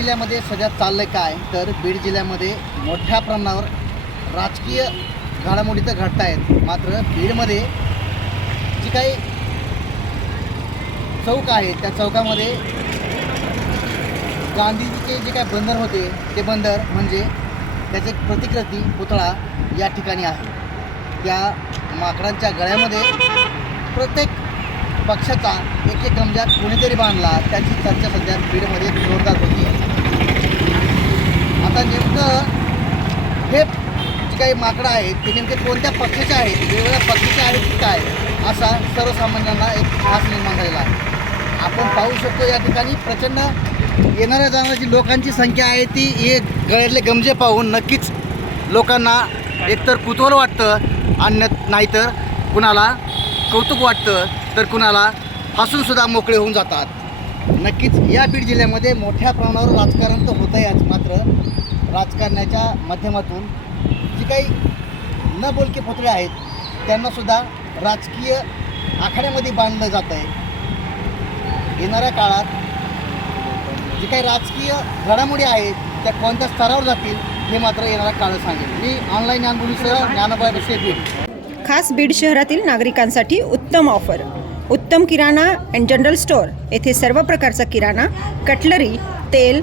जिल्ह्यामध्ये सध्या चाललं काय? तर बीड जिल्ह्यामध्ये मोठ्या प्रमाणावर राजकीय घडामोडी तर घडत आहेत. मात्र बीडमध्ये जी काही चौक आहे त्या चौकामध्ये गांधीजीचे जे काय बंदर होते ते बंदर म्हणजे त्याचे प्रतिकृती पुतळा या ठिकाणी आहे. त्या माकडांच्या गळ्यामध्ये प्रत्येक पक्षाचा एक एक गमजात कुणीतरी बांधला. त्याची चर्चा सध्या बीडमध्ये जोरदार होती. आता नेमकं हे जे काही माकडं आहेत ते नेमके कोणत्या पक्षाचे आहेत वेगवेगळ्या पक्षाचे आहेत की काय असा सर्वसामान्यांना एक त्रास निर्माण झालेला आहे. आपण पाहू शकतो या ठिकाणी प्रचंड येणाऱ्या जाणाऱ्या लोकांची संख्या आहे ती हे गळ्यातले गमजे पाहून नक्कीच लोकांना एकतर कुतूहल वाटतं आणि नाहीतर कुणाला कौतुक वाटतं तर कुणाला हसूनसुद्धा मोकळे होऊन जातात. नक्कीच या बीड जिल्ह्यामध्ये मोठ्या प्रमाणावर राजकारण तर होतं आज मात्र. राजकारणाच्या माध्यमातून जी काही न बोलके पुतळे आहेत त्यांनासुद्धा राजकीय आखाड्यामध्ये बांधलं जात आहे. येणाऱ्या काळात जे काही राजकीय घडामोडी आहेत त्या कोणत्या स्तरावर जातील हे मात्र येणारा काळ सांगेल. मी ऑनलाईन ज्ञानभूमीसह ज्ञानोबा विषय बीड खास बीड शहरातील नागरिकांसाठी उत्तम ऑफर उत्तम किराणा अँड जनरल स्टोअर येथे सर्व प्रकारचा किराणा कटलरी तेल